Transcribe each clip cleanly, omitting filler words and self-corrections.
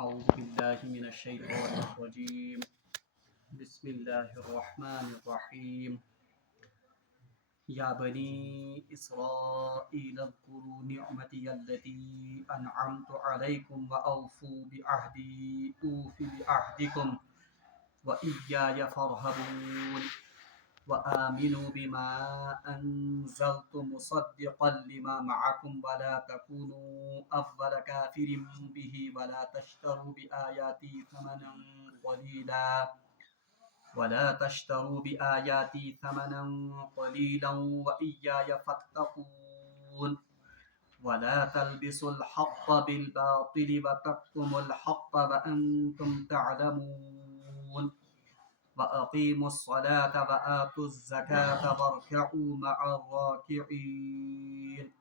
أعوذ بالله من الشيطان الرجيم بسم الله الرحمن الرحيم يا بني إسرائيل اذكروا نعمتي التي أنعمت عليكم وأوفوا بعهدي أوف بعهدكم وإياي فارهبون وآمنوا بما أنزلت مصدقا لما معكم ولا تكونوا أول كافر به ولا تشتروا بآياتي ثمنا قليلا وإياي فاتقون ولا تلبسوا الحق بالباطل وتكتموا الحق وأنتم تعلمون وأقيموا الصلاة وآتوا الزكاة واركعوا مع الراكعين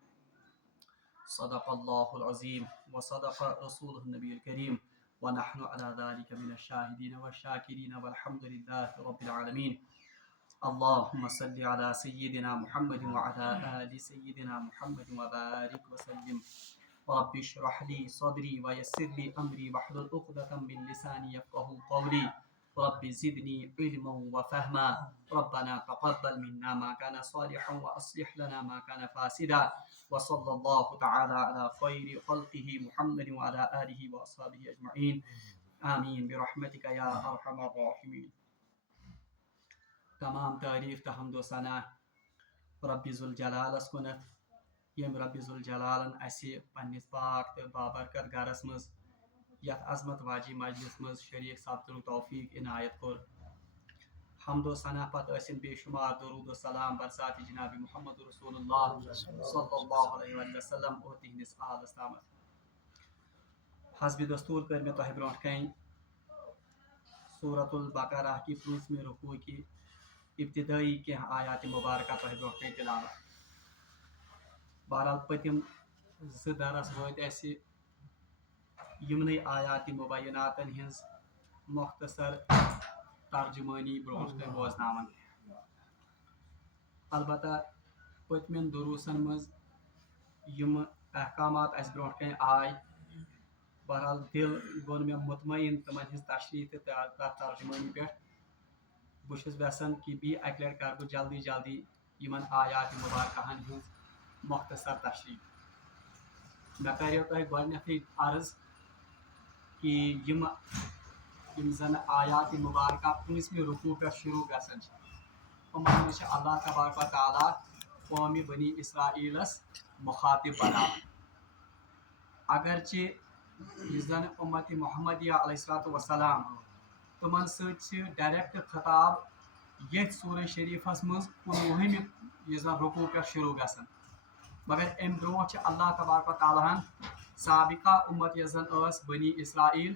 صدق الله العظيم وصدق رسوله النبي الكريم ونحن على ذلك من الشاهدين والشاكرين والحمد لله رب العالمين اللهم صل على سيدنا محمد وعلى آل سيدنا محمد وبارك وسلم رب اشرح لي صدري ويسر لي أمري واحلل عقدة من لساني يفقهوا قولي رب زدني علما وفهما ربنا تقبل منا ما كان صالحا وأصلح لنا ما كان فاسدا وصلى الله تعالى على خير خلقه محمد وعلى آله وأصحابه أجمعين آمين برحمتك يا أرحم الراحمين. تمام تعریف تہ حمد و ثنا رب ذوالجلالس کنتھ یم رب ذوالجلالن اسہ پنس پاک تو بابرکت گرس مز یتھ عظمت واجی مجلس مز شریک سپدن توفیق عنایت کور. حمد و ثنا پتہ ٲسِن بے شمار درود و سلام برسات جناب محمد رسول اللہ صلی اللہ علیہ وسلم اور تہندس آلس تامت. حسب دستور کر میں تہ برونٹ کن سورۃ البقرہ کی 5ویں رکوع کی ابتدائی کی آیات مبارکہ تہ برونٹ کن تلاوت. بہرحال پتم درس وت اس یمن آیات مبیناتن ہنز مختصر ترجمانی برونٹ کن بوزناون. البتہ پتمن دروسن مز یم احکامات اس برونٹ کن آئی بہرحال دل گون میں مطمئن تمن ہز تشریح ترجمانی پہ. بہس یژھان کہ بی اکہ لٹ کر بہ جلدی جلدی یمن آیات مبارکہن ہز مختصر تشریح. مے کریو تہ گۄڈنیتھٕے عرض کہ یم زن آیات مبارکہ 5ویں رکوع پہ شروع گژھان یمن مز اللہ تبارک و تعالیٰ قوم بنی اسرائیلس مخاطب بنان. اگرچہ یہ زن امت محمدیہ علیہ الصلوۃ والسلام تمن ست ڈائریکٹ خطاب یتھ سورہ شریفس مز 19ویں یہ زن رکوع پہ شروع گژھان، مگر ام برونٹھ اللہ تبارک و تعالیٰ ہن سابقہ امت یس زن اس بنی اسرائیل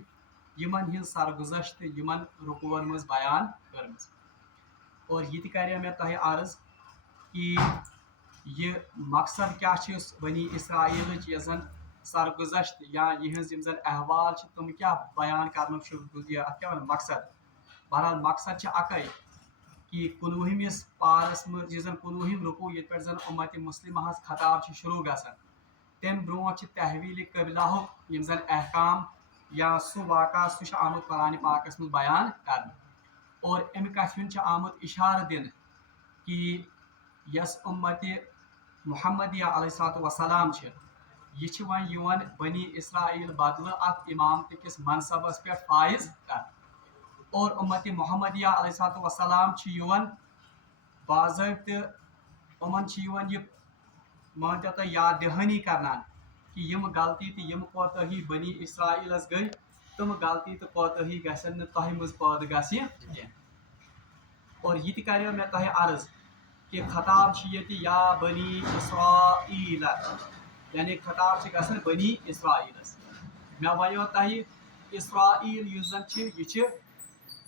یمن ہز سرگزشت یمن رکوعن مز بیان کرمز. اور یہ تہ کریو مے تہ عرض کہ یہ مقصد کیا بنی اسرائیل یس زن سرگزشت یا یہز یم زن احوال تم کیا بیان کرنے ات کیا مقصد. بہرحال مقصد اکے کہ 19ویں پارس مز یہ زن 19ویں رکوع یہ پہ زن امت مسلمہ ہز خطاب شروع گژھان تم برونٹ تحویل قبلہ یم زن احکام یا سہ واقعہ سہ آمت قرآن پاکس مز بیان کرنے. اور امہ کتھ ہند آمت اشارہ دن کہ یس امت محمدیہ علیہ الصلوۃ والسلام یہ ون بنی اسرائیل بدلہ ات امامت کس منصبس پہ فائز کر. اور امت محمدیہ علیہ الصلوۃ والسلام باضابطہ یہ مانتو تہ یاد دہانی کرنان کہ یم غلطی تو یم کوتاہی بنی اسرائیلس گئی تم غلطی تو کوتاہی گژھن نہ تہ مز پٲدٕ گژھِ کینٛہہ. اور یہ تہ کریو مے تہ عرض کہ خطاب یا بنی اسرائیل یعنی خطاب گژھان بنی اسرائیلس. مے ونیو تہ اسرائیل یس زن یہ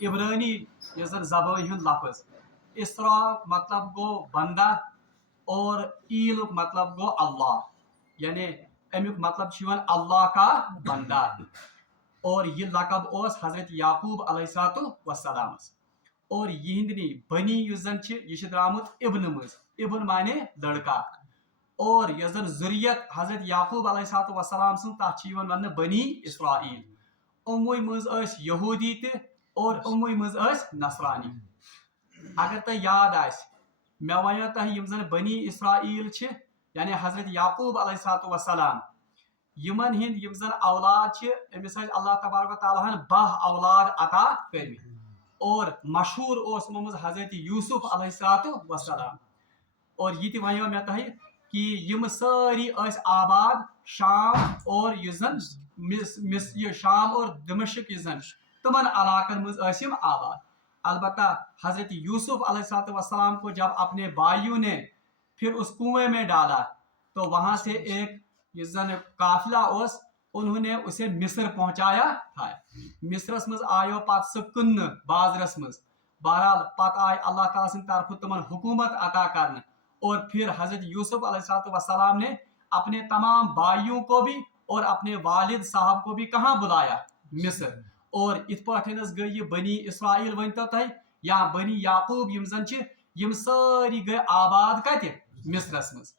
عبرانی یس زن زبان ہند لفظ. اسرا مطلب گو بندہ اور ایل مطلب گو اللہ، یعنی امیک مطلب اللہ کا بندہ. اور یہ لقب اس حضرت یعقوب علیہ الصلوۃ والسلام. اور یہند بنی یس زن یہ درامت ابن مز، ابن مانے لڑکا. اور یس زن ذریت حضرت یعقوب علیہ الصلوۃ والسلام سن تک ون بنی اسرائیل. یِموٕے منٛز ٲسۍ یہوٗدی تہِ اور یِموٕے منٛز ٲسۍ نصرانی. اگر تۄہہِ یاد آسہِ مےٚ وَنیو تۄہہِ یِم زن بنی اسرائیل چھِ یعنی حضرت یعقوٗب علیہ الصلوۃ والسلام یِمن ہٕنٛدۍ یِم زن اولاد چھِ أمِس ٲسۍ اللہ تبارک و تعالیٰ ہن 12 اولاد عطا کٔرمٕتۍ اور مشہوٗر اوس یِمو منٛز حضرت یوٗسف علیہ الصلوۃ والسلام. اور یہِ تہِ وَنیو مےٚ تۄہہِ کہ یِم سٲری ٲسۍ آباد شام اور یُس زن یہِ شام اور دمشق یُس زن تِمن علاقن منٛز ٲسۍ یِم آباد. البتہ حضرت یوسف علیہ الصلوۃ والسلام کو جب اپنے بھائیوں نے پھر اس کنویں میں ڈالا تو وہاں سے ایک یُس زن قافلہ اوس انہوں نے اسے مصر پہنچایا تھا. مصرس منٛز آیو پتہٕ سُہ کٕننہٕ بازرس منٛز. بہرحال پتہٕ آیہِ اللہ تعالیٰ سٕنٛدِ طرفہٕ تِمن حکوٗمت عطا کرنہٕ اور پھر حضرت یوسف علیہ الصلوۃ والسلام نے اپنے تمام بھائیوں کو بھی اور اپنے والد صاحب کو بھی کہاں بلایا؟ مصر. اور ات پٲٹھۍ حظ گٔے یہِ بنی اسرائیل ؤنۍتو تۄہہِ یا بنی یعقوٗب یِم زن چھِ یِم سٲری گٔے آباد کتہِ؟ مصرس منٛز.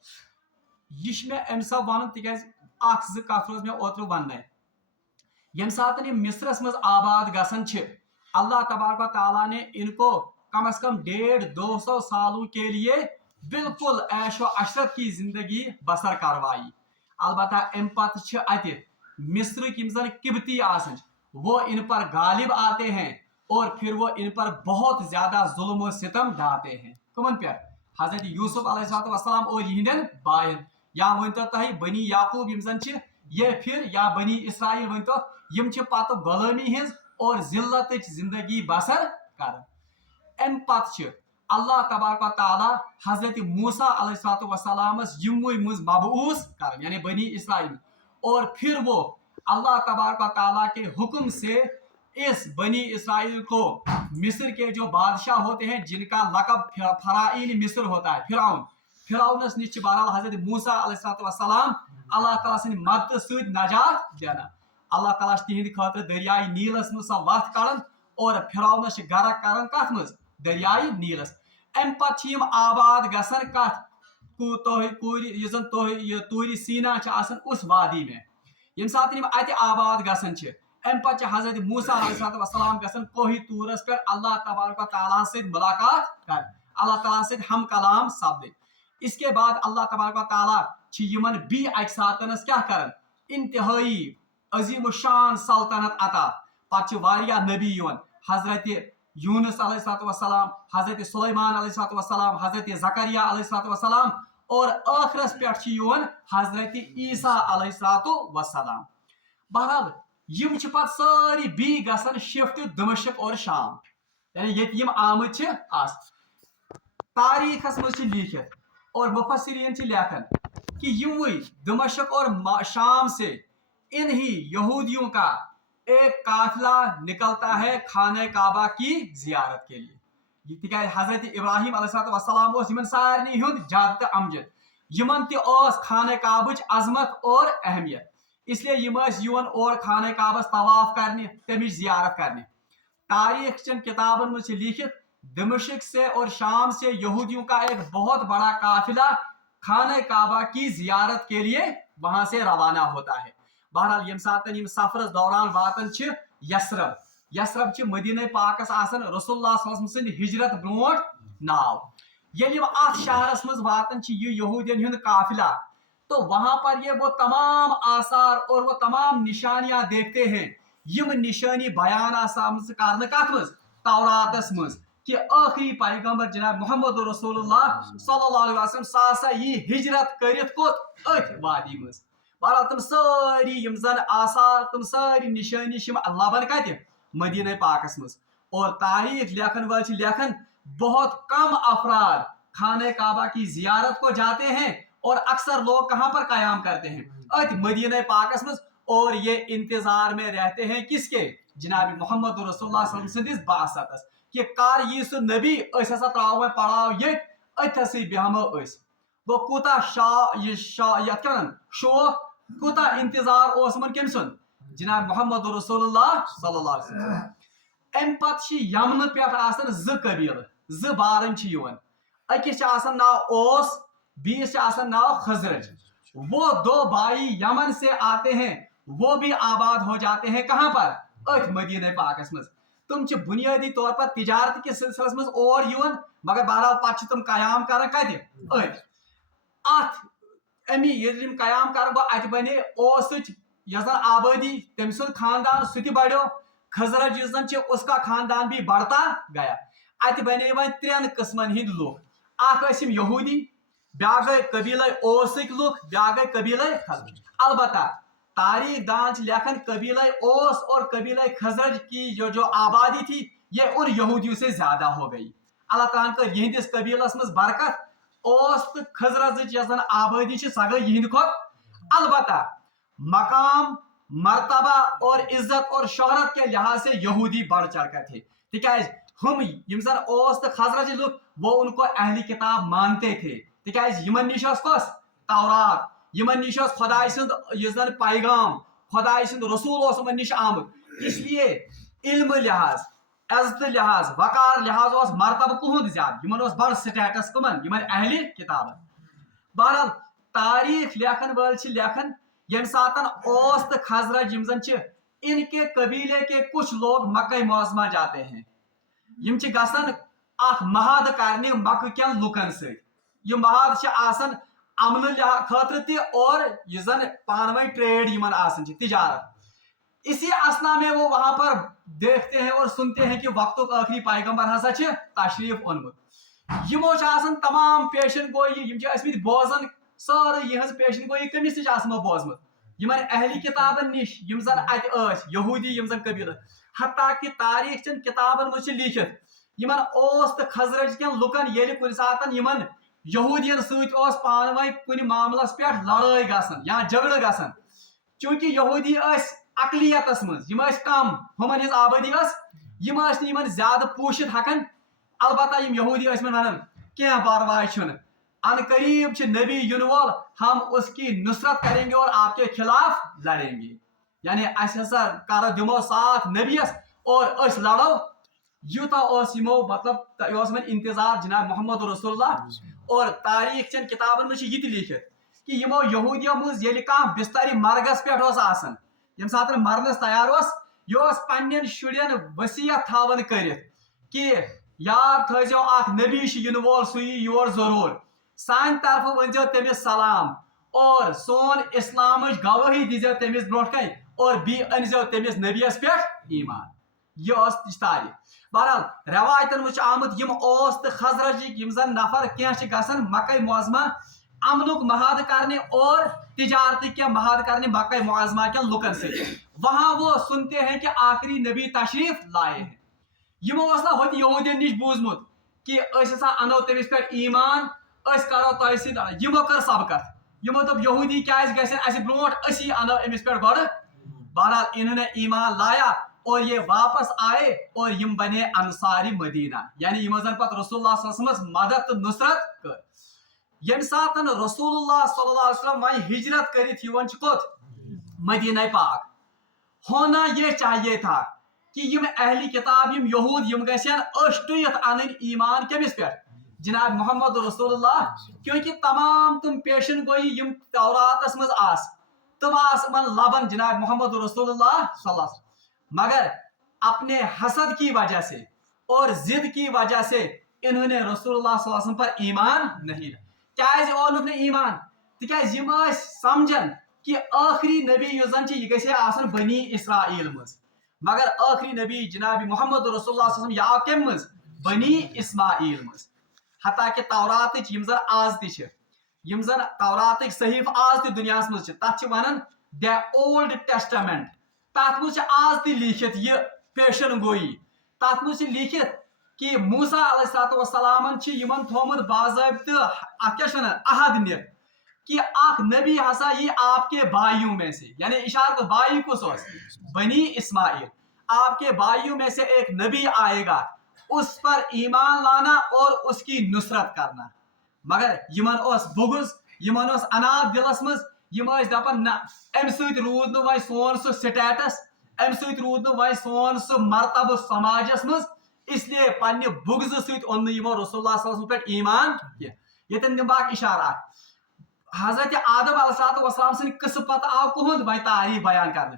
یہِ چھُ مےٚ امہِ سبب ونُن تِکیازِ اکھ زٕ کتھ روز مےٚ اوترٕ وننَے. ییٚمہِ ساتہٕ یِم مصرس منٛز آباد گژھان چھِ اللہ تبارک و تعالیٰ نے ان کو کم از کم 150-200 سالوں کے لیے بالکل عیش و عشرت کی زندگی بسر کروائی. البتہ امہِ پتہٕ چھِ اتہِ مصرٕکۍ یِم زن قبطی آسان وہ ان پر غالب آتے ہیں اور پھر وہ ان پر بہت زیادہ ظلم و ستم ڈھاتے ہیں. کمن پٮ۪ٹھ؟ حضرت یوسف علیہ الصلوۃ والسلام اور یہندین بائن یا ؤنۍتو تۄہہِ بنی یعقوٗب یِم زن چھِ یہ پھر یا بنی اسرائیل ؤنۍتو یِم چھِ پتہٕ غلٲمی ہٕنٛز اور ذلتٕچ زندگی بسر کران. امہِ پتہٕ چھِ اللہ تبارک و تعالیٰ حضرت موسیٰ علیہ الصلوۃ والسلامس یِموٕے منٛز مبعوث کران یعنی بنی اسرائیل. اور پھر وہ اللہ تبارک و تعالیٰ کے حکم سے اس بنی اسرائیل کو مصر کے جو بادشاہ ہوتے ہیں جن کا لقب فرعین مصر ہوتا ہے فرعونس نش بہرحال حضرت موسیٰ علیہ الصلوۃ والسلام اللہ تعالیٰ سٕنٛدِ مدد سۭتۍ نجات دینا. اللہ تعالیٰ تہندِ خٲطرٕ دریائے نیلس منٛز سۄ وتھ کڑان اور فرعونس غرق کران کتھ منٛز؟ دریائے نیلس. امہِ پتہٕ چھِ یِم آباد گژھان کتھ یُس زن توٗرِ سینا چھِ آسان اس وادی میں. ییٚمہِ ساتہٕ یِم اتہِ آباد گژھان چھِ امہِ پتہٕ چھِ حضرت موسیٰ علیہ الصلوۃ والسلام گژھان کوہِ طورس پٮ۪ٹھ اللہ تبارک و تعالیٰ سۭتۍ ملاقات کرٕنۍ اللہ تعالیٰ سۭتۍ ہم کلام سپدٕنۍ. اس کے بعد اللہ تبارک و تعالیٰ چھِ یِمن بیٚیہِ اکہِ ساتنس کیاہ کران انتہٲیی عظیٖم الشان سلطنت عطا. پتہٕ چھِ واریاہ نبی یِوان حضرت یونس علیہ الصلوۃ والسلام حضرت سلیمان علیہ الصلوۃ والسلام حضرت زکریا علیہ الصلوۃ والسلام اور ٲخرس پٮ۪ٹھ چھِ یِوان حضرت عیسیٰ علیہ الصلوۃ والسلام. بہرحال یِم چھِ پتہٕ سٲری بیٚیہِ گژھان شفٹ دمشق اور شام یعنی ییٚتہِ یِم آمٕتۍ چھِ آسان. تاریخس منٛز چھِ لیٖکھِتھ اور مفسرین چھِ لیکھان کہ یِموٕے دمشق اور شام سے انہی یہودیوں کا ایک قافلہ نکلتا ہے خانہ کعبہ کی زیارت کے لیے. تِکیازِ حضرت ابراہیم علیہ الصلوۃ والسلام اوس یِمن سارنٕے ہُنٛد جد تہٕ امجد. یِمن تہِ ٲس خانہ کعبٕچ عظمت اور اہمیت اس لیے یِم ٲسۍ یِوان اور خانہ کعبس طواف کرنہِ تمِچ زیارت کرنہِ. تاریخ چن کتابن منٛز چھِ لیٖکھِتھ دمشق سے اور شام سے یہودیوں کا ایک بہت بڑا قافلہ خانہ کعبہ کی زیارت کے لیے وہاں سے روانہ ہوتا ہے. بہرحال ییٚمہِ ساتہٕ یِم سفرس دوران واتان چھِ یثرب چھِ مدینہ پاکس آسان رسول اللہ صلی اللہ علیہ وسلم سٕنٛدِ ہجرت برونٛٹھ ناو. ییٚلہِ یِم اتھ شہرس منٛز واتان چھِ یہِ یہوٗدین ہُنٛد قافلہ تو وہاں پر یہ وہ تمام آثار اور وہ تمام نشانیاں دیکھتے ہیں یم نشانی بیان آسان کرنہٕ کتھ منٛز؟ توراتس منٛز کہ ٲخری پیغمبر جناب محمد رسول اللہ صلی اللہ علیہ وسلم سُہ ہسا یی ہجرت کٔرِتھ کوٚت؟ أتھۍ وادی منٛز. بہرحال تِم سٲری یِم زن آثار تِم سٲری نشانی چھِ یِم لبان کتہِ؟ مدینہ پاکس منٛز. اور تاریخ لیکھن وٲلۍ چھِ لیکھان بہت کم افراد خانہ کعبہ کی زیارت کو جاتے ہیں اور اکثر لوگ کہاں پر قیام کرتے ہیں؟ ات مدینہ پاکس منٛز. اور یہ انتظار میں رہتے ہیں کس کے؟ جناب محمد رسول اللہ صلی اللہ علیہ وسلم بعثتس کہ کر یی سُہ نبی أسۍ ہسا تراوو وۄنۍ پڑاو ییٚتہِ أتھسٕے بیہمو أسۍ. گوٚو کوٗتاہ یتھ کیاہ ونان شوق کوٗتاہ انتظار اوس یِمن کٔمۍ سُنٛد؟ جناب محمد رسول اللہ صلی اللہ علیہ وسلم. امہِ پتہٕ چھِ یمنہٕ پٮ۪ٹھ آسان زٕ قبیٖلہٕ زٕ بارٕنۍ چھِ یِوان. أکِس چھِ آسان ناو اوس بیٚیِس چھِ آسان ناو خزرج. وہ دو بھائی یمن سے آتے ہیں وہ بھی آباد ہو جاتے ہیں کہاں پر؟ ات مدینہ پاکس مز تم بنیادی طور پر تجارت کس سلسلس مز اور یون مگر بہرحال پتہ تم قیام کران کت ات ات امی یل قیام کر گو ات بنے اوس یس زن آبادی تم سن خاندان سہ بڑھو خزرج یس زن اس کا خاندان بھی بڑھتا گیا ات بنے ون ترین قسمن ہند لوگ اخ یہودی بیاکھ گئی قبیلہ اوسک لوگ بیاکھ گئی قبیلہ خزرج البتہ تاریخ دان لکھن قبیلہ اوس اور قبیلہ خزرج کی جو آبادی تھی یہ ان یہودیوں سے زیادہ ہو گئی اللہ تعالیٰ کر یہندس قبیلس مز برکت اوس تو خزرج یس زن آبادی سہ گئی یہند کھت البتہ مقام مرتبہ اور عزت اور شہرت کے لحاظ سے یہودی بڑھ چڑھ کر تھے تکیاز ہم یم زن اوس تو خزرج لوگ وہ ان کو اہلی کتاب مانتے تھے تکیاز یمن نش کس تورات یمن نش خدائے سند یس زن پیغام خدائے سند رسول اس من نش آمد اس لیے علم لحاظ عزت لحاظ وقار لحاظ اس مرتبہ کہند زیادہ یمن اس بڑ سٹیٹس کمن یمن اہلی کتاب بہرحال تاریخ لیکھن ول لیکھن یم ساتن اوس تو خزرج یم زن ان کے قبیلے کے کچھ لوگ مکہ معظمہ جاتے ہیں یم گسن اخ محاد کرنے مکہ کین لکن ست یہ محاد آسن امن خاطر تہ اور یہ زن پانوی ٹریڈ یمن آسن تجارت اسی اسنا میں وہ وہاں پر دیکھتے ہیں اور سنتے ہیں کہ وقت آخری پیغمبر ہسا تشریف اونمت یمو آسن تمام پیشن گوئی یم ٲسمٕتۍ بوزان سٲرٕے یہٕنٛز پیشن گوئی کٔمِس نِش آسمو بوزمُت یمن اہلی کتابن نش یم زن ات یہودی یم زن قبیلہ حتیٰ کہ تاریخ چن کتابن مجھ لیکھت یمن اوس تو خزرج کن لکن یل کن ساتن یمن یہودین ست پانوی کن معاملس پہ لڑائی گسن یا جھگڑ گسن چونکہ یہودی اقلیتس مز کم ہمن ہز آبادی یم زیادہ پوشت ہکن البتہ یم یہودی ونان کی پرواہ چھن ان قریب نبی ین وول ہم اس کی نصرت کریں گے اور آپ کے خلاف لڑیں گے یعنی ہسا دمو ساتھ نبیس اور اس لڑو یوتا یمو مطلب یہ انتظار جناب محمد رسول اللہ اور تاریخ چن کتابن مجھ یہ لیکھت کہ یمو یہودیو مز یل کھانا بستری مرگس پہ آسان یم سات مرنس تیار یہ پنن شرین وصیت تھاون کرت کہ یاد تھو اخ نبی ین وول سہ یور ضرور سان طرف ونزو تمس سلام اور سون اسلام گواہی دیزو تمس برونٹ کن اور بی انزو تمس نبیس پہ ایمان یہ تاریخ بہرحال روایتن مجھ آمد یم اوس تو خزرج یم زن نفر کی گسن مکہ معظمہ امنک محاد کرنے اور تجارتی کے محاد کرنے مکہ معظمہ کے لکن سے وہاں وہ سنتے ہیں کہ آخری نبی تشریف لائے ہیں یمو ہوت یہودین نش بوزمت کہ ہسا انو تمس پہ ایمان کرو تہ ست یمو کر سبقت یمو دپ یہودی کیاز گژھن اس برونٹ اسی انو امس پہ گڑ بہرحال انہوں نے ایمان لایا اور یہ واپس آئے اور یم بنے انصاری مدینہ یعنی یم زن پت رسول اللہ صلی اللہ علیہ وسلم مدد تو نصرت کر یم ساتن رسول اللہ صلی اللہ علیہ وسلم وہی ہجرت کرت یون کت مدینہ پاک ہونا یہ چاہیے تھا کہ یم اہلی کتاب یم یہود یم گھن اشٹیت ان ایمان کمس پہ جناب محمد رسول اللہ کیونکہ تمام تم پیشن گوئی یم توراتس مز تم من لبن جناب محمد رسول اللہ صلی اللہ علیہ وسلم مگر اپنے حسد کی وجہ سے اور ضد کی وجہ سے انہوں نے رسول اللہ صلی اللہ علیہ وسلم پر ایمان نہیں کیاز اونک نے ایمان تکیاز یم سمجھن کہ آخری نبی یس زن یہ گژھِ آسن بنی اسرائیل مز مگر آخری نبی جناب محمد رسول اللہ صلی اللہ علیہ وسلم یہ آو کم مز بنی اسماعیل مز حتیٰ کہ توراتچ یم زن آز تہ یم زن توراتک صحیف آز تہ دنیا مز تتھ ونان دی اولڈ ٹیسٹامنٹ تات مجھ آز تہ لیکھت یہ پیشن گوئی تات مجھ لیکھت کہ موسیٰ علیہ السلام یمن تھومت باضابطہ ات کیا عہد نت کہ اخ نبی ہسا یہ آپ کے بھائیوں میں سے یعنی اشارت بھائی کس بنی اسماعیل آپ کے بھائیوں میں سے ایک نبی آئے گا اس پر ایمان لانا اور اس کی نصرت کرنا مگر یمن بغض یمن اناد دلس مز یم دپان نہ ام ست رود نو وی سون سہ سٹیٹس ام ست رود نو وی سون سہ مرتبہ سماجس مز اس لیے پنہ بغض ست اون یمو رسول اللہ صلی اللہ علیہ وسلم پہ ایمان یتن دم باق اشارہ حضرت آدم علیہ السلام سن قصہ پتہ آو کہند وی تاریخ بیان کرنے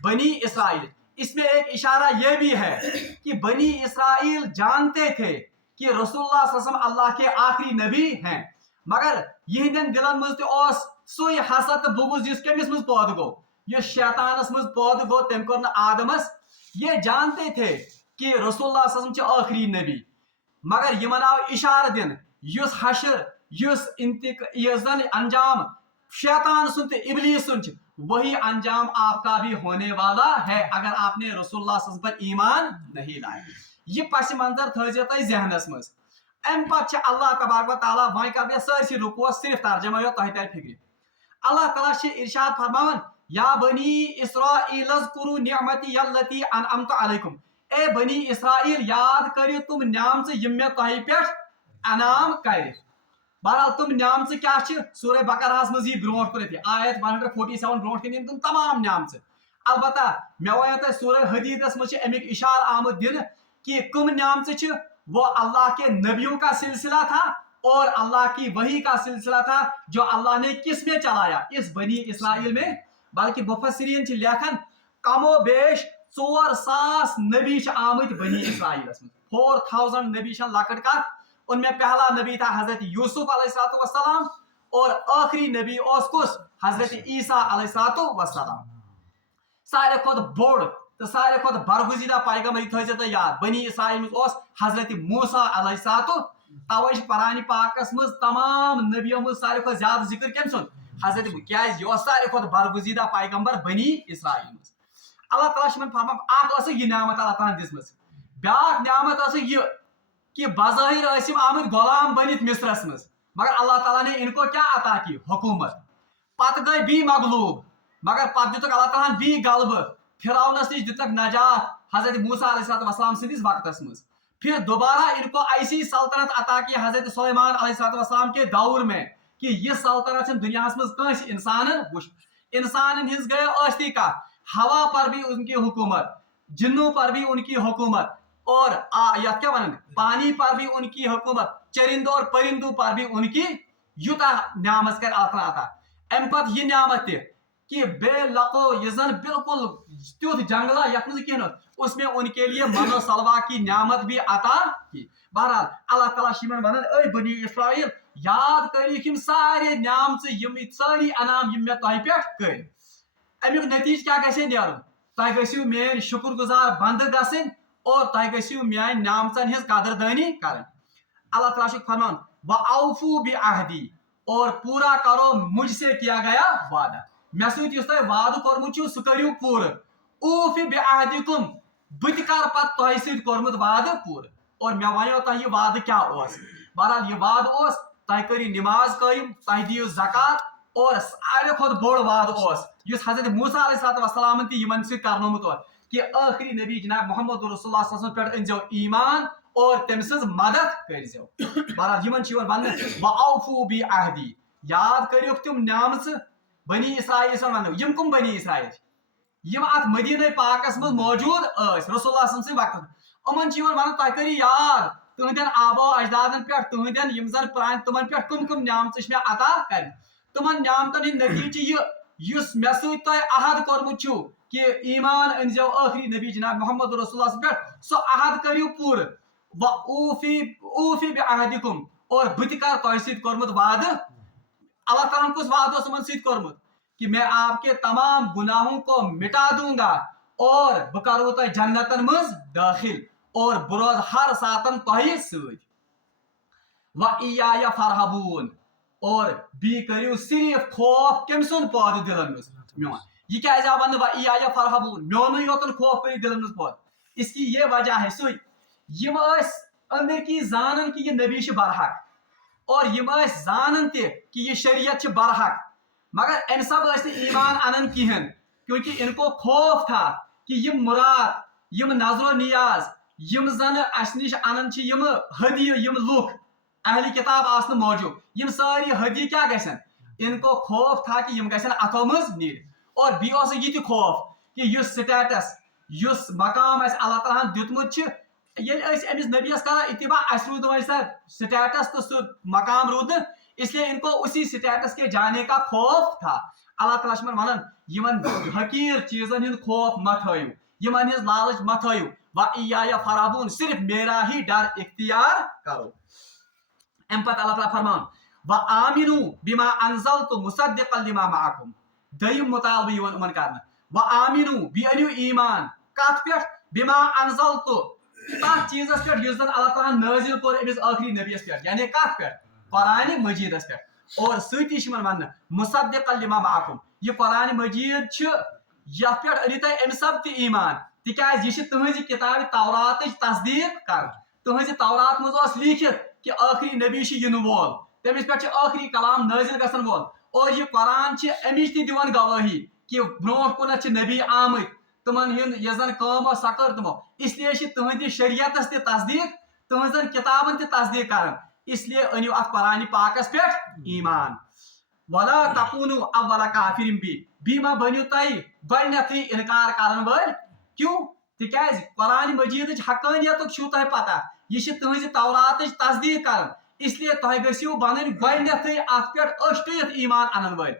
بنی اسرائیل اس میں ایک اشارہ یہ بھی ہے کہ بنی اسرائیل جانتے تھے کہ رسول اللہ صلی اللہ علیہ وسلم اللہ کے آخری نبی ہیں، مگر یہندین دلن مز تہ سوئی حسد تو بغض جس کمس مز پود گو، یہ شیطانس مز پود گو، تم کور آدمس. یہ جانتے تھے کہ رسول اللہ صلی اللہ علیہ وسلم آخری نبی، مگر یمن آو اشارہ دن یس حشر یس زن انجام شیطان سن تو ابلیس سن وہی انجام آپ کا بھی ہونے والا ہے اگر آپ نے رسول اللہ صلی اللہ علیہ وسلم پر ایمان نہیں لائے. یہ پس منظر تھزو تھی ذہنس مز. ام پتہ اللہ تبارک و تعالیٰ وۄنۍ کر بہٕ سٲرسٕے رکوس صرف ترجمہ یوت تۄہہِ ترِ فکر. اللہ تعالیٰ چھِ ارشاد فرماوان یا بنی اسرائیل اذکروا نعمتی التی انعمت علیکم، اے بنی اسرائیل یاد کٔرِو تم نعمژٕ یِم مےٚ تۄہہِ پٮ۪ٹھ انعام کرِ. بہرحال تم نعمژٕ کیٛاہ چھِ؟ سورہ بقرہس منٛز یی برونٛٹھ کُنتھ آیت 147 برونٛٹھ کُن یِن تم تمام نعمژٕ. البتہ مےٚ وَنیو تۄہہِ سورہ حدیدس منٛز چھِ امیُک اشارٕ آمُت دِنہٕ کہ کم نعمژٕ چھِ، وہ اللہ کے نبیوں کا سلسلہ تھا اور اللہ کی وحی کا سلسلہ تھا جو اللہ نے کس میں چلایا؟ اس بنی اسرائیل میں. بلکہ مفسرین چھ لیکھان کم و بیش 4,000 نبی آمت بنی اسرائیلس میں. 4,000 نبی لکٹ کت. ان میں پہلا نبی تھا حضرت یوسف علیہ السلام اور آخری نبی اس کس حضرت عیسیٰ علیہ السلام. سارے کھت بوڑ تو سارے کھت برگزیدہ پیغمبر تھزو تھی یاد بنی اسرائیل مز حضرت موسیٰ علیہ السلام. توے قرآن پاکس مز تمام نبیوں مز سارے کھت زیادہ ذکر کم سن حضرت کیاز یہ سارے کھت برگزیدہ پیغمبر بنی اسرائیل مز. اللہ تعالیٰ فرمان اخ یہ نعمت اللہ تعالیٰ دِژمٕژ. بیاکھ نعمت یہ کہ بظاہر ٲسۍ یِم آمٕتۍ غلام بنت مصرس مز، مگر اللہ تعالیٰ نے ان کو کیا عطا کی؟ حکومت. پتہ گئی بی مغلوب، مگر پتہ دتک اللہ تعالیٰ بی غلبہ. فرعونس نش دتک نجات حضرت موسیٰ علیہ السلام سندس وقتس مز. پھر دوبارہ ان کو ایسی سلطنت عطا کی حضرت سلیمان علیہ السلام کے دور میں کہ یہ سلطنت دنیا مز کنس انسان وچ. انسان ہز گئے ٲستی کتھ، ہوا پر بھی ان کی حکومت، جنوں پر بھی ان کی حکومت، اور یت کیا ونان پانی پر بھی ان کی حکومت، چرندوں اور پرندوں پر بھی ان کی یوتہ نعمت کر اللہ عطا. ام پتہ یہ نعمت تہ کہ بے لقو یہ زن بالکل تیوت جنگلہ یت مز کہن اس میں ان کے لیے من و سلوا کی نعمت بھی عطا کی. بہرحال اللہ تعالیٰ شیمن ونان اے بنی اسرائیل یاد کریک یم سارے نعمژٕ یم ساری انعام یم مے تۄہہِ پٮ۪ٹھ کٔرۍ. امیُک نتیجہ کیا گژھِ نیرُن؟ تۄہہِ گٔژھِو میٲنۍ شکر گزار بندٕ گژھٕنۍ اور تۄہہِ گٔژھِو میانہِ نعمژن ہٕنٛز قدردٲنی کرٕنۍ. اللہ تعالیٰ چھُ فرمان وَأَوْفُوا بِعَہْدِی، اور پورا کرو مجھ سے کیا گیا وعدہ. مے سۭتۍ یُس تۄہہِ وعدٕ کوٚرمُت چھُو سُہ کٔرِو پوٗرٕ. اوفی بعہدکم، بہٕ تہِ کر پتہٕ تۄہہِ سۭتۍ کوٚرمُت وعدٕ پوٗرٕ. اور مے ونیو تۄہہِ یہِ وعدٕ کیٛاہ اوس. بہرحال یہ وعدٕ اوس تۄہہِ کٔرِو نماز قٲیِم، تۄہہِ دِیِو زکات، اور ساروی کھۄتہٕ بوٚڑ وعدٕ اوس یُس حضرت موسیٰ علیہ السلام تہِ یِمن سۭتۍ کرنومُت اوس کہ آخری نبی جناب محمد رسول اللہ صلی اللہ علیہ وسلم پٮ۪ٹھ أنزیو ایمان اور تٔمۍ سٕنٛز مدد کٔرزیو. بہرحال یِمن چھُ یِوان وننہٕ وَأَوْفُوا بِعَہْدِی، یاد کٔرِوکھ تِم نعمژٕ بنی اسرائیل وننہٕ. یم کم بنی اسرائیل یم ات مدینہ پاکس مز موجود ٲسۍ رسول اللہ صلی اللہ علیہ وسلم وقت. یِمن چھُ یِوان وننہٕ تۄہہِ کٔرِو یاد تُہنٛدٮ۪ن آبا اجدادن پٮ۪ٹھ، تُہنٛدٮ۪ن یِم زن پرٛانہِ تِمن پٮ۪ٹھ کم کم نعمژٕ چھِ مےٚ عطا کرِ. تِمن نعمتن ہٕنٛدۍ نتیجہٕ چھِ یہِ یُس مےٚ سۭتۍ تۄہہِ عہد کوٚرمُت چھُو کہ ایمان أنزیو آخری نبی جناب محمد رسول اللہ پٮ۪ٹھ، سُہ عہد کٔرِو پوٗرٕ. وَأوفی بعہدکم، اور بہٕ تہِ کر تۄہہِ سۭتۍ کوٚرمُت وعدٕ. اللہ تعالیٰ کُس وعدٕ اوس یِمن سۭتۍ کوٚرمُت کہ میں آپ کے تمام گناہوں کو مٹا دوں گا اور بہٕ کرو تۄہہِ جنتن منٛز دٲخل اور بہٕ روزٕ ہر ساتن تۄہہِ سۭتۍ. وَإِیَّایَ فَارْہَبُون، اور بیٚیہِ کٔرِو صرف خوف کٔمۍ سُنٛد پٲدٕ دلن منٛز؟ میون. یہ کیٛازِ آو وننہٕ وَإِیَّایَ فَارْہَبُون؟ میونُے یوتن خوف کٔرِو دلن منٛز پٲدٕ. اس کی یہ وجہ ہے سُے یم ٲسۍ أنٛدٕرۍ کِنۍ زانان کہ یہ نبی چھُ برحق، اور یم ٲسۍ زانان تہِ کہ یہ شریعت چھِ برحق، مگر ان سب ٲسۍ نہٕ ایمان انان کہین کیونکہ ان کو خوف تھا کہ یم مراد یم نظر و نیاز یم زن اس نش انان چھِ یم ہدیہ یم لُکھ اہل کتاب آسنہٕ موجود یم ساری ہدیہ کیا گژھن. ان کو خوف تھا کہ یم گژھن اتھو منٛز نیٖرِتھ. اور بیٚیہِ اوس یہ تہِ خوف کہ یُس سٹیٹس یُس مقام اسہِ اللہ تعالیٰ ہن دیُتمُت چھُ، ییٚلہِ أسۍ أمِس نبیس کران اتباع اسہِ روٗد وۄنۍ سۄ سٹیٹس تہٕ سُہ مقام روٗد نہٕ، اس لیے ان کو اسی سٹیٹس کے جانے کا خوف تھا. اللہ تعالیٰ چھُ ونان یمن حقیٖر چیٖزن ہُنٛد خوف مہ تھٲیِو، یمن ہز لالچ مت تھٲیِو وَإِيَّايَ فَارْهَبُونَ صرف میرا ہی ڈر اختیار کرو. امہ پتہ اللہ تعالیٰ فرمان وَآمِنُوا بِمَا أَنزَلْتُ مُصَدِّقًا لِمَا مَعَكُمْ دوٚیِم مُطالبہٕ یِوان یِمن کرنہٕ وَآمِنُوا بیٚیہِ أنِو ایٖمان کتھ پٮ۪ٹھ بِما أنزَلْتُ تتھ چیٖزس پٮ۪ٹھ یُس زن اللہ تعالیٰ نٲزِل کوٚر أمِس ٲخری نبیَس پٮ۪ٹھ یعنی کتھ پٮ۪ٹھ قرآنِ مجیٖدس پٮ۪ٹھ اور سۭتی چھِ یِمن وننہٕ مُصَدِّقًا لِمَا مَعَكُمْ یہِ قرآنِ مجیٖد چھُ یتھ پٮ۪ٹھ أنِو تُہۍ امہِ سب تہِ ایٖمان تِکیازِ یہِ چھِ تُہنٛزِ کِتابہِ توراتٕچ تصدیٖق کران تُہنٛزِ تورات منٛز اوس لیٖکھِتھ کہِ ٲخری نبی چھُ یِنہٕ وول تٔمِس پٮ۪ٹھ چھُ ٲخری کلام نٲزِل گژھن وول اور یہِ قرآن چھِ امِچ تہِ دِوان گوٲہی کہِ برونٛٹھ کُنتھ چھِ نبی آمٕتۍ تِمن ہُنٛد یۄس زن کٲم ٲس سۄ کٔر تِمو اسلیے چھِ تُہنٛدِ شریعتس تہِ تصدیٖق تُہنٛزن کِتابن تہِ تصدیٖق کران اسلیے أنِو اتھ قرآنِ پاکس پٮ۪ٹھ ایٖمان وَلَا تَکُونُوا أَوَّلَ کافِرٍ بِهِ بیٚیہِ ما بٔنِو تُہۍ گۄڈٕنیتھٕے اِنکار کرن وٲلۍ کیوں تِکیازِ قرآنِ مجیٖدٕچ حقانیتُک چھُو تۄہہِ پتہ یہِ چھِ تُہنٛزِ توراتٕچ تصدیٖق کران اسلیے تۄہہِ گٔژھِو بنٕنۍ گۄڈٕنیتھٕے اتھ پٮ۪ٹھ أچھ ٹُوِتھ ایٖمان انن وٲلۍ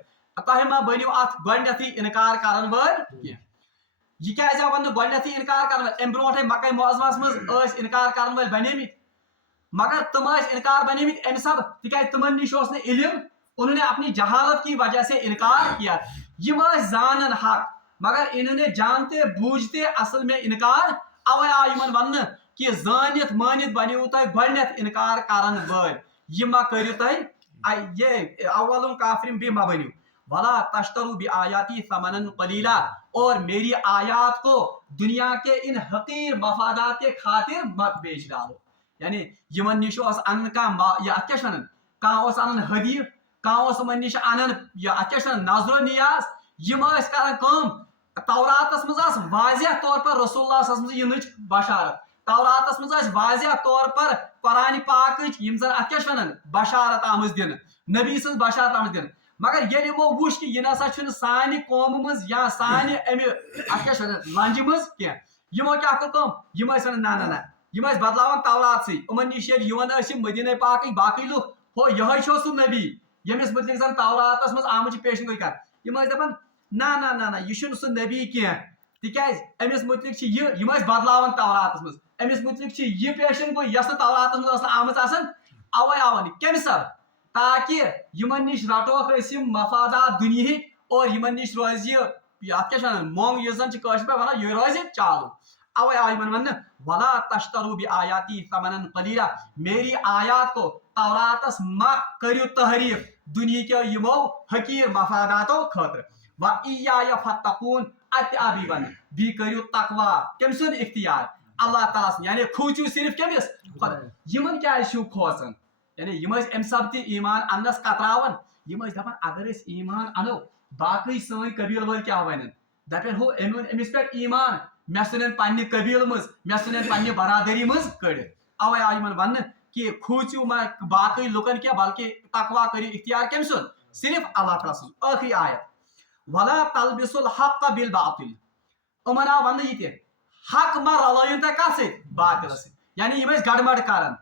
تۄہہِ ما بٔنِو اتھ گۄڈٕنیتھٕے اِنکار کرن وٲلۍ کینٛہہ یہِ کیازِ آو وننہٕ گۄڈٕنیتھٕے اِنکار کرن وٲلۍ امہِ برونٛٹھٕے مکہ معظمس منٛز ٲسۍ اِنکار کرن وٲلۍ بنیمٕتۍ مگر تِم ٲسۍ اِنکار بنیمٕتۍ امہِ سبہٕ تِکیازِ تِمن نِش اوس نہٕ علم انہوں نے اپنی جہالت کی وجہ سے انکار کیا یم ٲسۍ زانن حق مگر انہوں نے جانتے بوجھتے اصل میں انکار اوے آو یمن وننہٕ کہ زٲنِتھ مٲنِتھ بنیو تۄہہِ گۄڈٕنیتھ اِنکار کرن وٲلۍ یہِ ما کٔرِو تُہۍ یہ اولُم کافرِن بیٚیہِ ما بنیو وَلَا تَشْتَرُوا بِآیَاتِی ثَمَنًا قَلیٖلًا اور میری آیات کو دنیا کے ان حقیر مفادات کے خاطر مت بیچ ڈالو یعنی یمن نش اوس انن کانٛہہ یہ اتھ کیاہ چھِ ونان کانٛہہ اوس انان ہدیہِ کانٛہہ اوس یِمن نش انان یہ اتھ کیاہ چھِ ونان نظر و نیاز یِم ٲسۍ کران کٲم توراتس منٛز ٲس واضح طور پر رسول اللہ صلی اللہ علیہ وسلم یِنٕچ بشارت توراتس منٛز ٲسۍ واضح طور پر قرآنِ پاکٕچ یِم زن اتھ کیاہ چھِ ونان بشارت آمٕژ دِنہٕ نبی سٕنٛز بشارت آمٕژ دِنہٕ مگر ییٚلہِ یِمو وُچھ کہِ یہِ نسا چھُنہٕ سانہِ قومہٕ منٛز یا سانہِ امہِ اتھ کیاہ چھِ ونان لنجہِ منٛز کینٛہہ یِمو کیاہ کٔر کٲم یِم ٲسۍ ونان نہ نہ نہ یِم ٲسۍ بدلاوان توراتسٕے یِمن نِش ییٚلہِ یِوان ٲسۍ یِم مدیٖنہ پاکٕکۍ باقٕے لُکھ ہو یِہوے چھُ سُہ نبی ییٚمِس مُتعلِق زن توراتس منٛز آمٕژ چھِ پیشن گویی کرنہٕ یِم ٲسۍ دپان نہ نہ نہ نہ یہِ چھُنہٕ سُہ نبی کینٛہہ تِکیازِ أمِس مُتعلِق چھِ یہِ یِم ٲسۍ بدلاوان توراتس منٛز أمِس مُتعلِق چھِ یہِ پیشن گویی یۄس نہٕ توراتس منٛز ٲس نہٕ آمٕژ آسان اوے آو وننہٕ کمہِ سبہٕ تاکہِ یِمن نِش رٹوکھ أسۍ یِم مفادات دُنیہٕکۍ اور یِمن نِش روزِ یہِ اتھ کیاہ چھِ ونان مۄنگ یُس زن چھِ کٲشِر پٲٹھۍ ونان یہِ روزِ چالوٗ اوے آو یِمن وننہٕ وَلَا تَشْتَرُوا بِآیَاتِی ثَمَنًا قَلیٖلًا میری آیات کو توراتس ما کٔرِو تحریف دُنہِکیو یِمو حقیٖر مفاداتو خٲطرٕ وَإِيَّايَ فَاتَّقُونَ اَتہِ آو بیٚیہِ وننہٕ بیٚیہِ کٔرِو تقوا کٔمۍ سُنٛد اختیار اللہ تعالیٰ سُنٛد یعنی کھوٗژِو صرف کٔمِس یِمن کیازِ چھِو کھوژان یعنی یِم ٲسۍ امہِ سب تہِ ایٖمان اننس کتراوان یِم ٲسۍ دپان اگر أسۍ ایٖمان انو باقٕے سٲنۍ قبیٖلہٕ وٲلۍ کیاہ ونن دپن ہُہ أمۍ اوٚن أمِس پٮ۪ٹھ ایٖمان مےٚ ژھٕنن پننہِ قبیٖلہٕ منٛز مےٚ ژھٕنن پننہِ برادری منٛز کٔڑِتھ اوے آو یِمن وننہٕ کہ کھوٗژِو ما باقٕے لُکن کینٛہہ بلکہِ تقوا کٔرِو اختیار کٔمۍ سُنٛد صرف اللہ تعالیٰ سُنٛد ٲخری آیت وَلَا تَلبِسُوا الْحَقَّ بِالْباطِلِ یِمن آو وننہٕ یہِ تہِ حق ما رلٲیِن تُہۍ کتھ سۭتۍ باطلس سۭتۍ یعنی یِم ٲسۍ گڈمڈ کران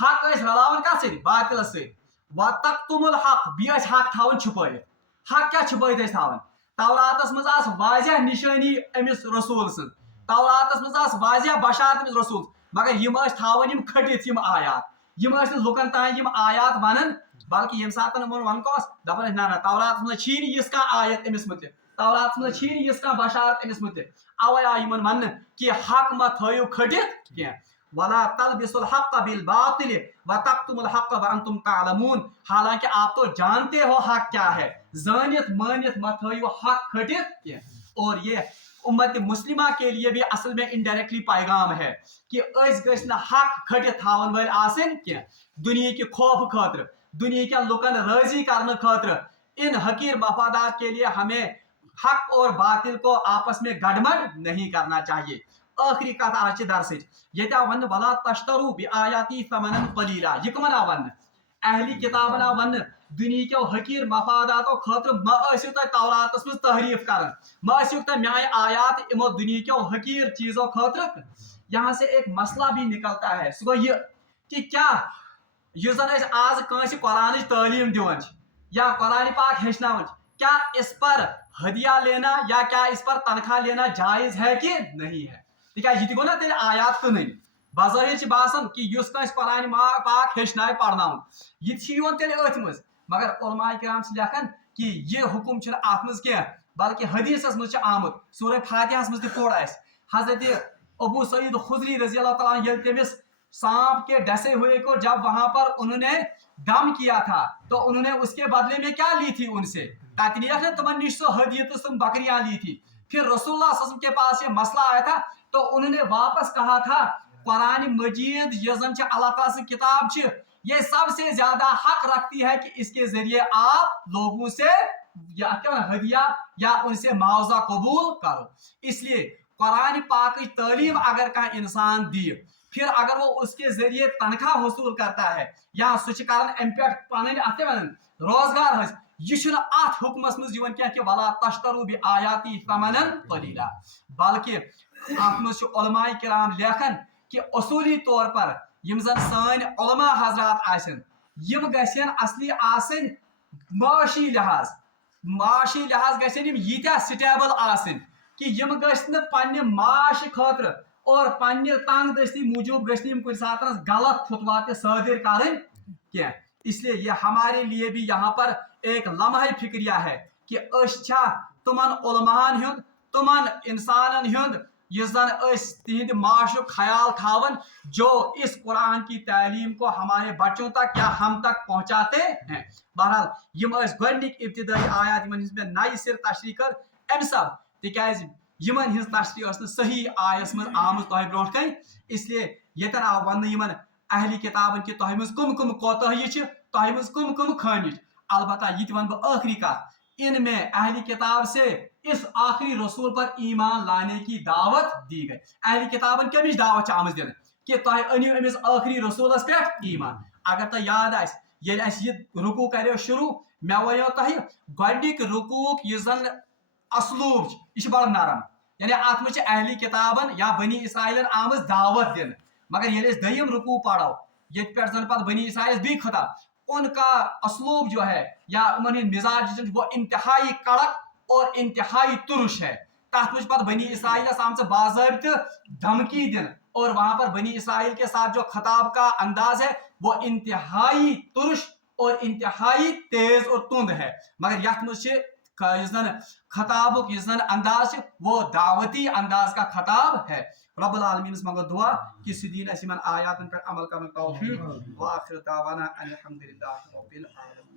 حق ٲسۍ رلاوان کتھ سۭتۍ باطلس سۭتۍ وَتَکتُمُوا الْحَقَّ بیٚیہِ ٲسۍ حق تھاوان چھُپٲیِتھ حق کیاہ چھُپٲیِتھ ٲسۍ تھاوان توراتس منٛز آسہٕ واضح نِشٲنی أمِس رسوٗل سٕنٛز توراتس منٛز آسہٕ واضح بشارت أمِس رسوٗل مگر یِم ٲسۍ تھاوان یِم کھٔٹِتھ یِم آیات یِم ٲسۍ نہٕ لُکن تانۍ یِم آیات ونان بلکہِ ییٚمہِ ساتہٕ یِمن ونکہٕ اوس دپان ٲسۍ نہ نہ توراتس منٛز چھی نہٕ یِژھ کانٛہہ آیت أمِس مُتعلِق توراتس منٛز چھی نہٕ یِژھ کانٛہہ بشارت أمِس مُتعلِق اوے آو یِمن وننہٕ کہِ حق ما تھٲیِو کھٔٹِتھ کینٛہہ وَلَا تَلبِسُوا الْحَقَّ بِالْباطِلِ وَتَکْتُمُوا الْحَقَّ وَأَنْتُمْ تَعْلَمُونَ حالانکہ آپ تو جانتے ہو حق کیا ہے زٲنِتھ مٲنِتھ ما تھٲیِو حق کھٔٹِتھ کینٛہہ اور یہ امت مسلمہ کے لیے بھی اصل میں انڈائریکٹلی پیغام ہے کہ أسۍ گٔژھۍ نہٕ حق کھٔٹِتھ تھاوان وٲلۍ آسٕنۍ کینٛہہ دُنہِکہِ خوفہٕ خٲطرٕ دُنہِکٮ۪ن لُکن رٲضی کرنہٕ خٲطرٕ ان حقیر مفادات کے لیے ہمیں حق اور باطل کو آپس میں گڈمڈ نہیں کرنا چاہیے ٲخری کتھ آز چہِ درسٕچ ییٚتہِ آو وننہٕ وَلَا تَشْتَرُوا بِآیَاتِی ثَمَنًا قَلیٖلًا یہِ کٕمن آو وننہٕ اہلِ کِتابن آو وننہٕ دُنہِکٮ۪و حقیٖر مفاداتو خٲطرٕ ما ٲسِو تُہۍ توراتس منٛز تحریٖف کران ما ٲسِو تُہۍ میانہِ آیات یِمو دُنہِکٮ۪و حقیٖر چیٖزو خٲطرٕ یہاں سے ایک مسئلہ بھی نکلتا ہے سُہ گوٚو یہِ کہ کیاہ یُس زن أسۍ آز کٲنٛسہِ قرآنٕچ تعلیٖم دِوان چھِ یا قرآنِ پاک ہیٚچھناوان چھِ کیا اس پر ہدیہ لینا یا کیا اس پر تنخواہ لینا جائز ہے کہ نہیں ہے تکیازِ یہ تہِ گوٚو نا تیٚلہِ آیات کٕنٕنۍ بظٲہِر چھِ باسان کہ یُس کٲنٛسہِ قرآنِ پاک ہیٚچھنایہِ پرناوُن یہ تہِ چھِ یِوان تیٚلہِ أتھۍ منٛز مگر علماء کرام چھِ لیکھان کہ یہ حکم چھُنہٕ اتھ منٛز کینٛہہ بلکہ حدیثس منٛز چھُ آمُت سورہ فاتحہس منٛز تہِ پوٚر اسہِ حضرت ابو سعید خدری رضی اللہ تعالیٰ عنہ ییٚلہِ تٔمِس سانپ کے ڈسے ہوئے کو جب وہاں پر انہوں نے دم کیا تھا تو انہوں نے اس کے بدلے میں کیا لی تھی ان سے تتنیہ تمن نش سو ہدیت تم بکریاں لی تھی پھر رسول اللہ صلی اللہ علیہ وسلم کے پاس یہ مسئلہ آیا تھا تو انہوں نے واپس کہا تھا قرآن مجید یہ زن اللہ تعالیٰ سے کتاب چھ یہ سب سے زیادہ حق رکھتی ہے کہ اس کے ذریعے آپ لوگوں سے یا ہدیہ یا ان سے معاوضہ قبول کرو اس لیے قرآن پاک کی تعلیم اگر کا انسان دی پھر اگر وہ اس کے ذریعے تنخواہ حصول کرتا ہے یا سہ کران ام پہ پن ات روزگار حس یہ ات حکمس مز کہ ولا تشترو بآیاتی ثمنا قلیلا بلکہ ات مز علماء کرام لیکھان کہ اصولی طور پر یم زن سان علماء حضرات آسن یم گژھن اصلی آسن معاشی لحاظ گژھن یم ییتیا سٹیبل آسن کہ یم گژھن پنہ معاش خاطر اور پنہ تنگ دستی موجوب گژھن کن سات غلط فتوات صادر کرن کیا اس لیے یہ ہمارے لیے بھی یہاں پر ایک لمحہ فکریہ ہے کہ چھا تمن علماءن ہند تمن انسانن ہند یہ زن تہند معاشک خیال تھاون جو اس قرآن کی تعلیم کو ہمارے بچوں تک یا ہم تک پہنچاتے ہیں بہرحال یم گۄڈنِکۍ ابتدائی آیات یمن ہز میں نئی سر تشریح کر ام سب تکیاز یمن ہز تشریح ٲس نہٕ صحیح آیس مز آمٕژ تۄہہِ برونٛٹھ کَنۍ اس لیے یتن آو وننہٕ یمن اہلی کتابن کہ تۄہہِ منٛز کم کم کوتاہی چھِ تۄہہِ منٛز کم کم خٲمی چھِ البتہ یہ ون بہٕ ٲخری کتھ ان میں اہلی کتاب سے اس آخری رسول پر ایمان لانے کی دعوت دی گئی اہلی کتابن کمچ دعوت آمز دن کہ تہ انیو امس آخری رسولس پہ ایمان اگر تہ یاد ییٚلہِ اَسہِ یہ رکوع کریو شروع مے ونیو تہ گۄڈنیُک رکوعک یُس زن اسلوب یہ بڑا نرم یعنی ات مجھ اہلی کتابن یا بنی اسرائیلن آمز دعوت دن مگر ییٚلہِ أسۍ دوٚیِم رکوع پڑھو یت پہ زن پتہ بنی اسرائیل بھی خطاب ان کا اسلوب جو ہے یا ان مزاج وہ انتہائی کڑک اور انتہائی ترش ہے تک مجھ پتہ بنی اسرائیلس آمچ باضابطہ دھمکی دن اور وہاں پر بنی اسرائیل کے ساتھ جو خطاب کا انداز ہے وہ انتہائی ترش اور انتہائی تیز اور تند ہے مگر یت مجھ خطابک انداز وہ دعوتی انداز کا خطاب ہے رب العالمین منگو دعا کہ سدین اس یمن آیاتن پر عمل کرن توفیق وآخر دعوانا ان الحمد للہ رب العالمین